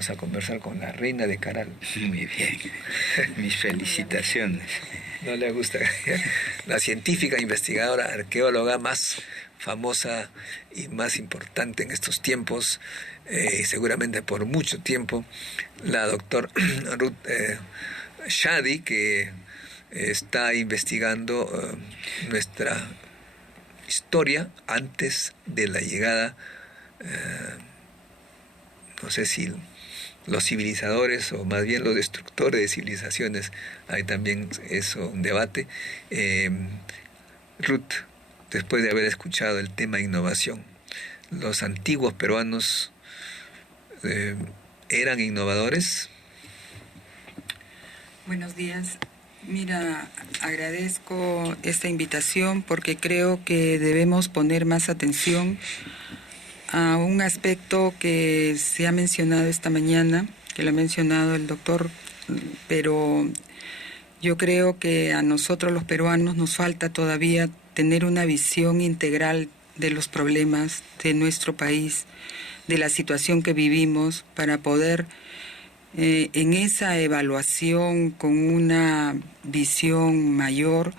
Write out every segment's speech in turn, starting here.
Vamos a conversar con la reina de Caral. Muy bien, mis felicitaciones. No le gusta. La científica, investigadora, arqueóloga más famosa y más importante en estos tiempos, seguramente por mucho tiempo, la doctora Ruth Shadi, que está investigando nuestra historia antes de la llegada, no sé si los civilizadores o más bien los destructores de civilizaciones, hay también eso, un debate. Ruth, después de haber escuchado el tema innovación, ¿los antiguos peruanos eran innovadores? Buenos días. Mira, agradezco esta invitación porque creo que debemos poner más atención a un aspecto que se ha mencionado esta mañana, que lo ha mencionado el doctor, pero yo creo que a nosotros los peruanos nos falta todavía tener una visión integral de los problemas de nuestro país, de la situación que vivimos, para poder en esa evaluación con una visión mayor,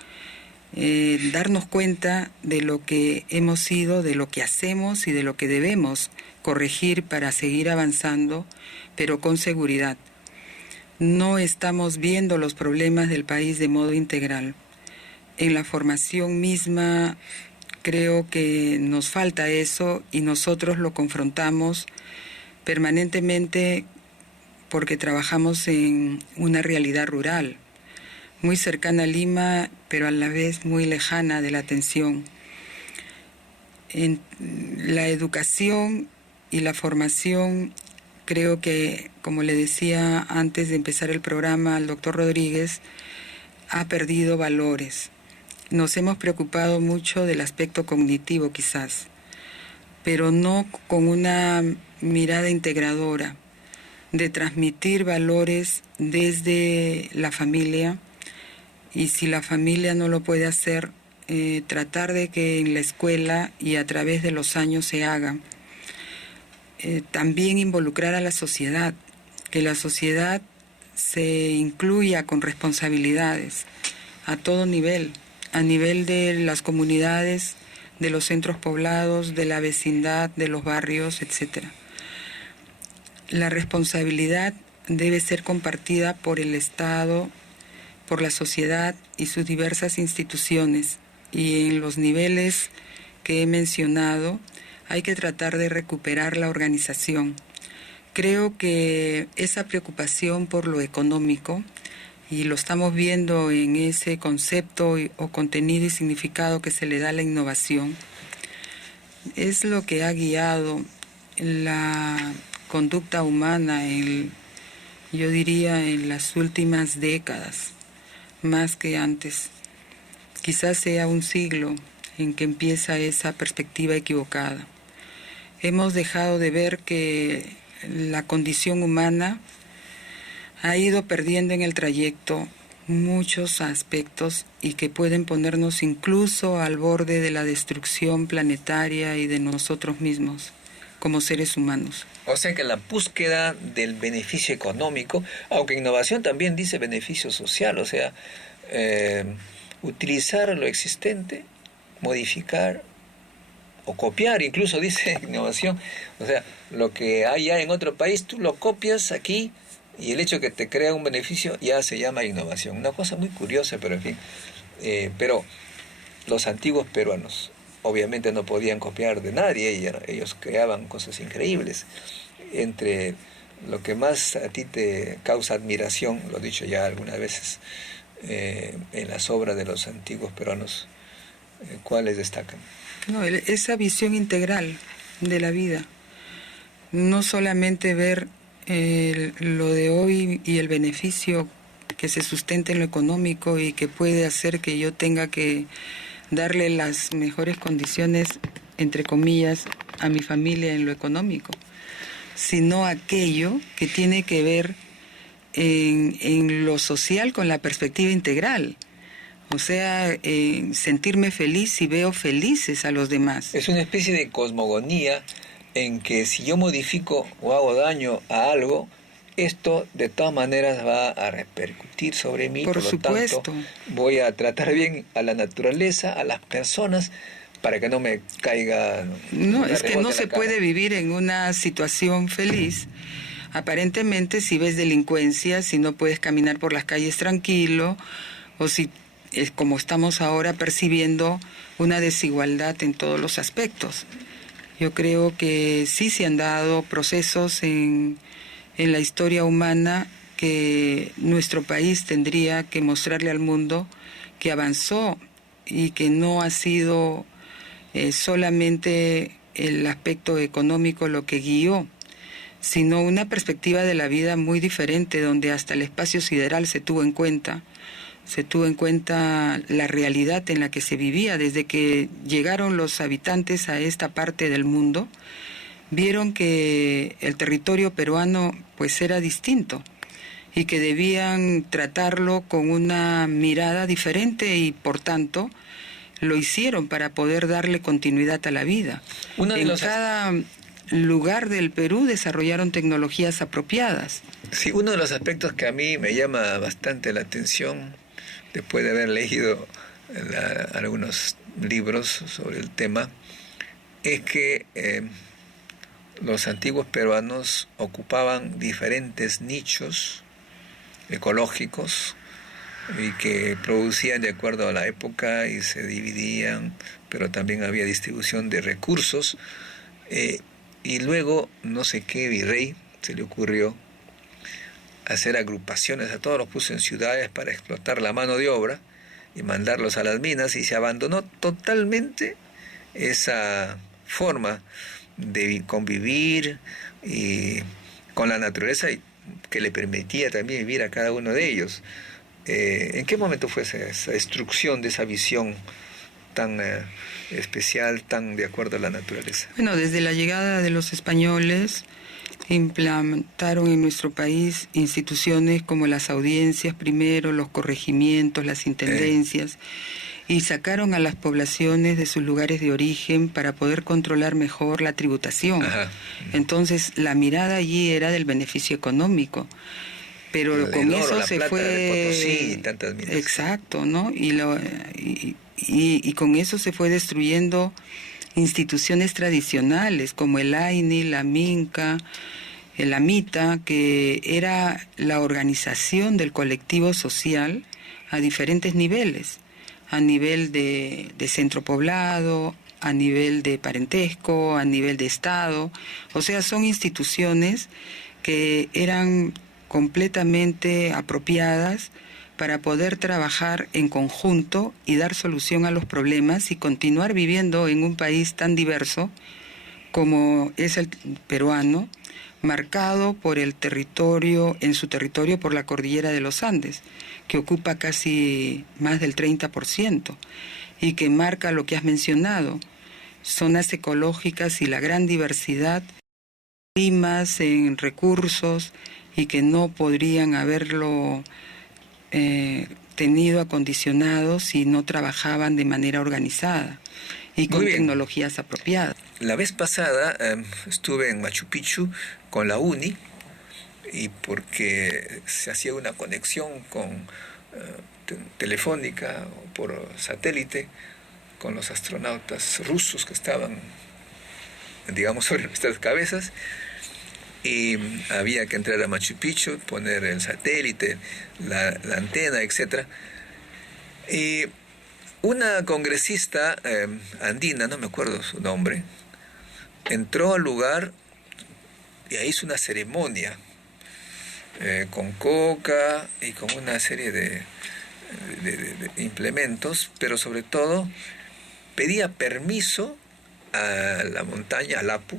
darnos cuenta de lo que hemos sido, de lo que hacemos y de lo que debemos corregir para seguir avanzando, pero con seguridad. No estamos viendo los problemas del país de modo integral. En la formación misma creo que nos falta eso y nosotros lo confrontamos permanentemente porque trabajamos en una realidad rural, muy cercana a Lima, pero a la vez muy lejana de la atención. En la educación y la formación, creo que, como le decía antes de empezar el programa al doctor Rodríguez, ha perdido valores. Nos hemos preocupado mucho del aspecto cognitivo quizás, pero no con una mirada integradora, de transmitir valores desde la familia, y si la familia no lo puede hacer, tratar de que en la escuela y a través de los años se haga. También involucrar a la sociedad, que la sociedad se incluya con responsabilidades a todo nivel, a nivel de las comunidades, de los centros poblados, de la vecindad, de los barrios, etc. La responsabilidad debe ser compartida por el Estado, por la sociedad y sus diversas instituciones, y en los niveles que he mencionado hay que tratar de recuperar la organización. Creo que esa preocupación por lo económico, y lo estamos viendo en ese concepto o contenido y significado que se le da a la innovación, es lo que ha guiado la conducta humana yo diría en las últimas décadas, más que antes. Quizás sea un siglo en que empieza esa perspectiva equivocada. Hemos dejado de ver que la condición humana ha ido perdiendo en el trayecto muchos aspectos y que pueden ponernos incluso al borde de la destrucción planetaria y de nosotros mismos como seres humanos. O sea que la búsqueda del beneficio económico, aunque innovación también dice beneficio social, o sea, utilizar lo existente, modificar o copiar, incluso dice innovación, o sea, lo que hay ya en otro país, tú lo copias aquí y el hecho de que te crea un beneficio ya se llama innovación. Una cosa muy curiosa, pero en fin. Pero los antiguos peruanos obviamente no podían copiar de nadie, y ellos creaban cosas increíbles. Entre lo que más a ti te causa admiración, lo he dicho ya algunas veces, en las obras de los antiguos peruanos, ¿cuáles destacan? No, esa visión integral de la vida, no solamente ver lo de hoy y el beneficio que se sustenta en lo económico y que puede hacer que yo tenga que darle las mejores condiciones, entre comillas, a mi familia en lo económico, sino aquello que tiene que ver en lo social con la perspectiva integral. O sea, sentirme feliz si veo felices a los demás. Es una especie de cosmogonía en que si yo modifico o hago daño a algo, esto de todas maneras va a repercutir sobre mí, Por por lo supuesto. tanto voy a tratar bien a la naturaleza, a las personas, para que no me caiga No, una es que rebota no en la se cara. puede vivir en una situación feliz. Aparentemente, si ves delincuencia, si no puedes caminar por las calles tranquilo, o si es como estamos ahora percibiendo una desigualdad en todos los aspectos. Yo creo que sí se han dado procesos en la historia humana que nuestro país tendría que mostrarle al mundo que avanzó y que no ha sido solamente el aspecto económico lo que guió, sino una perspectiva de la vida muy diferente, donde hasta el espacio sideral se tuvo en cuenta la realidad en la que se vivía. Desde que llegaron los habitantes a esta parte del mundo, vieron que el territorio peruano pues era distinto y que debían tratarlo con una mirada diferente y por tanto lo hicieron para poder darle continuidad a la vida. En cada lugar del Perú desarrollaron tecnologías apropiadas. Sí, uno de los aspectos que a mí me llama bastante la atención, después de haber leído algunos libros sobre el tema, es que los antiguos peruanos ocupaban diferentes nichos ecológicos y que producían de acuerdo a la época y se dividían, pero también había distribución de recursos. Y luego, no sé qué virrey se le ocurrió hacer agrupaciones, a todos los puso en ciudades para explotar la mano de obra y mandarlos a las minas, y se abandonó totalmente esa forma de convivir y con la naturaleza que le permitía también vivir a cada uno de ellos. ¿En qué momento fue esa destrucción de esa visión tan especial, tan de acuerdo a la naturaleza? Bueno, desde la llegada de los españoles implantaron en nuestro país instituciones como las audiencias primero, los corregimientos, las intendencias, y sacaron a las poblaciones de sus lugares de origen para poder controlar mejor la tributación. Ajá. Entonces, la mirada allí era del beneficio económico. Pero con oro, eso la se plata fue... de Potosí y tantas minas. Exacto, ¿no? Y con eso se fue destruyendo instituciones tradicionales como el AINI, la MINCA, el AMITA, que era la organización del colectivo social a diferentes niveles, a nivel de centro poblado, a nivel de parentesco, a nivel de Estado. O sea, son instituciones que eran completamente apropiadas para poder trabajar en conjunto y dar solución a los problemas y continuar viviendo en un país tan diverso como es el peruano, marcado por el territorio, en su territorio por la cordillera de los Andes, que ocupa casi más del 30% y que marca lo que has mencionado, zonas ecológicas y la gran diversidad, climas en recursos y que no podrían haberlo tenido acondicionados si no trabajaban de manera organizada y con tecnologías apropiadas. La vez pasada estuve en Machu Picchu con la UNI, y porque se hacía una conexión con telefónica o por satélite con los astronautas rusos que estaban, digamos, sobre nuestras cabezas, y había que entrar a Machu Picchu, poner el satélite, la antena, etc. Y una congresista andina, no me acuerdo su nombre, entró al lugar y hizo una ceremonia con coca y con una serie de implementos, pero sobre todo pedía permiso a la montaña, al Apu,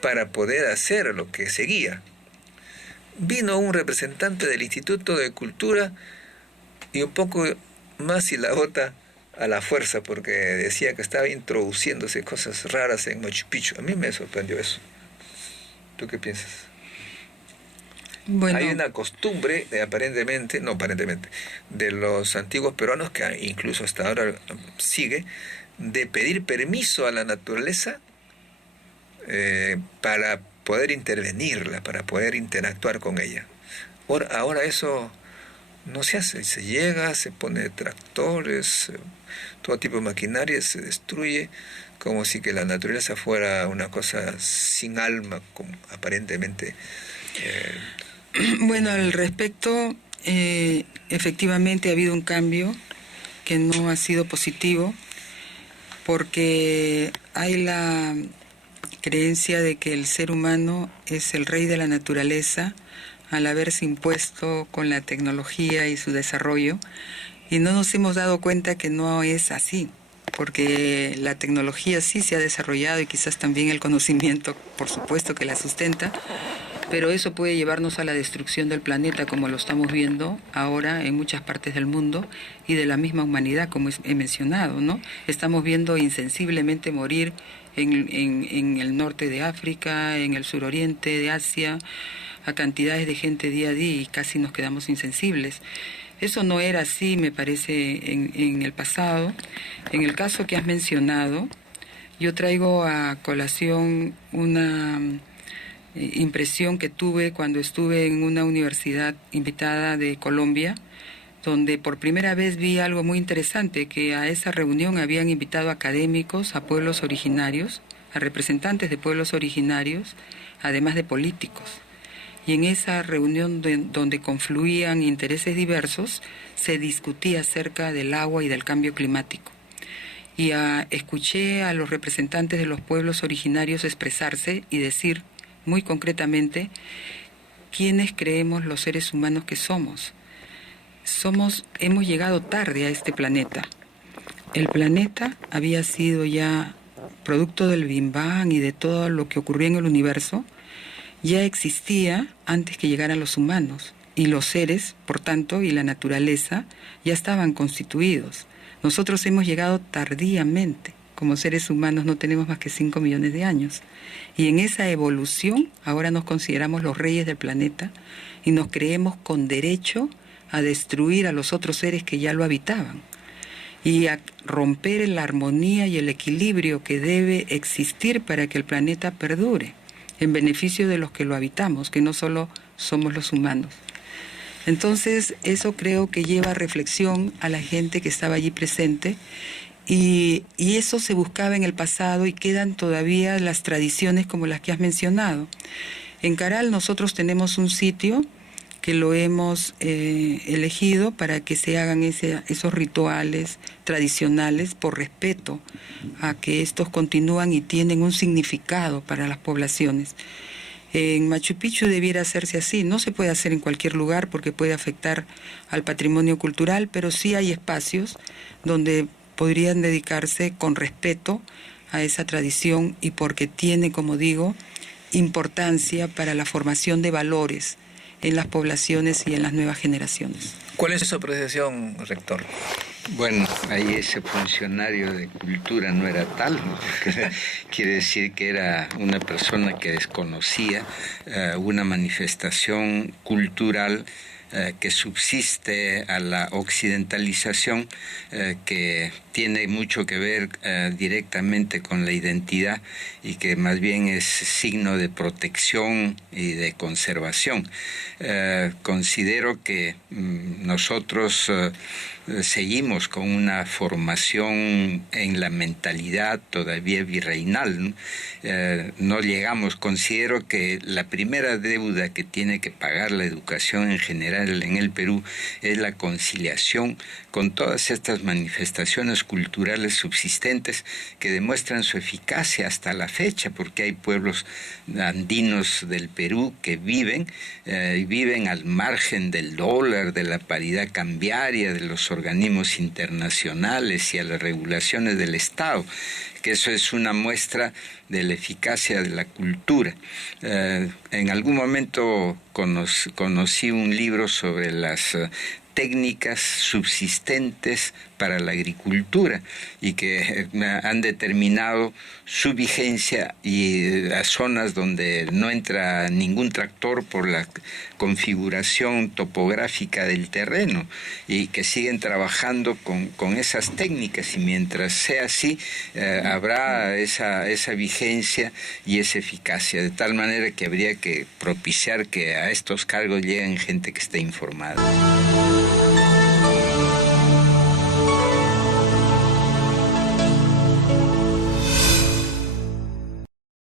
para poder hacer lo que seguía. Vino un representante del Instituto de Cultura y un poco más y la bota a la fuerza, porque decía que estaba introduciéndose cosas raras en Machu Picchu. A mí me sorprendió eso. ¿Tú qué piensas? Bueno, hay una costumbre, de los antiguos peruanos, que incluso hasta ahora sigue, de pedir permiso a la naturaleza para poder intervenirla, para poder interactuar con ella. Ahora eso no se hace, se llega, se pone tractores, todo tipo de maquinaria, se destruye, como si que la naturaleza fuera una cosa sin alma, como aparentemente. Bueno, al respecto, efectivamente ha habido un cambio que no ha sido positivo, porque hay la creencia de que el ser humano es el rey de la naturaleza al haberse impuesto con la tecnología y su desarrollo, y no nos hemos dado cuenta que no es así, porque la tecnología sí se ha desarrollado y quizás también el conocimiento, por supuesto, que la sustenta, pero eso puede llevarnos a la destrucción del planeta, como lo estamos viendo ahora en muchas partes del mundo, y de la misma humanidad, como he mencionado, ¿no? Estamos viendo insensiblemente morir en el norte de África, en el suroriente de Asia, a cantidades de gente día a día, y casi nos quedamos insensibles. Eso no era así, me parece, en el pasado. En el caso que has mencionado, yo traigo a colación una impresión que tuve cuando estuve en una universidad invitada de Colombia, donde por primera vez vi algo muy interesante, que a esa reunión habían invitado académicos, a pueblos originarios, a representantes de pueblos originarios, además de políticos. Y en esa reunión donde confluían intereses diversos, se discutía acerca del agua y del cambio climático. Y escuché a los representantes de los pueblos originarios expresarse y decir muy concretamente quiénes creemos los seres humanos que somos. Hemos llegado tarde a este planeta. El planeta había sido ya producto del Big Bang y de todo lo que ocurrió en el universo, ya existía antes que llegaran los humanos, y los seres, por tanto, y la naturaleza ya estaban constituidos. Nosotros hemos llegado tardíamente. Como seres humanos no tenemos más que 5 millones de años. Y en esa evolución ahora nos consideramos los reyes del planeta y nos creemos con derecho a destruir a los otros seres que ya lo habitaban y a romper la armonía y el equilibrio que debe existir para que el planeta perdure en beneficio de los que lo habitamos, que no solo somos los humanos. Entonces, eso creo que lleva a reflexión a la gente que estaba allí presente, y eso se buscaba en el pasado y quedan todavía las tradiciones como las que has mencionado. En Caral nosotros tenemos un sitio que lo hemos elegido para que se hagan esos rituales tradicionales por respeto a que estos continúan y tienen un significado para las poblaciones. En Machu Picchu debiera hacerse así. No se puede hacer en cualquier lugar porque puede afectar al patrimonio cultural, pero sí hay espacios donde podrían dedicarse con respeto a esa tradición y porque tiene, como digo, importancia para la formación de valores en las poblaciones y en las nuevas generaciones. ¿Cuál es su apreciación, rector? Bueno, ahí ese funcionario de cultura no era tal, ¿no? Quiere decir que era una persona que desconocía una manifestación cultural que subsiste a la occidentalización, que tiene mucho que ver directamente con la identidad y que más bien es signo de protección y de conservación. Considero que nosotros seguimos con una formación en la mentalidad todavía virreinal, ¿no? No llegamos, considero que la primera deuda que tiene que pagar la educación en general en el Perú es la conciliación con todas estas manifestaciones culturales subsistentes que demuestran su eficacia hasta la fecha, porque hay pueblos andinos del Perú que viven al margen del dólar, de la paridad cambiaria, de los organismos internacionales y a las regulaciones del Estado, que eso es una muestra de la eficacia de la cultura. En algún momento conocí un libro sobre las técnicas subsistentes para la agricultura y que han determinado su vigencia y a zonas donde no entra ningún tractor por la configuración topográfica del terreno y que siguen trabajando con esas técnicas, y mientras sea así habrá esa vigencia y esa eficacia, de tal manera que habría que propiciar que a estos cargos lleguen gente que esté informada.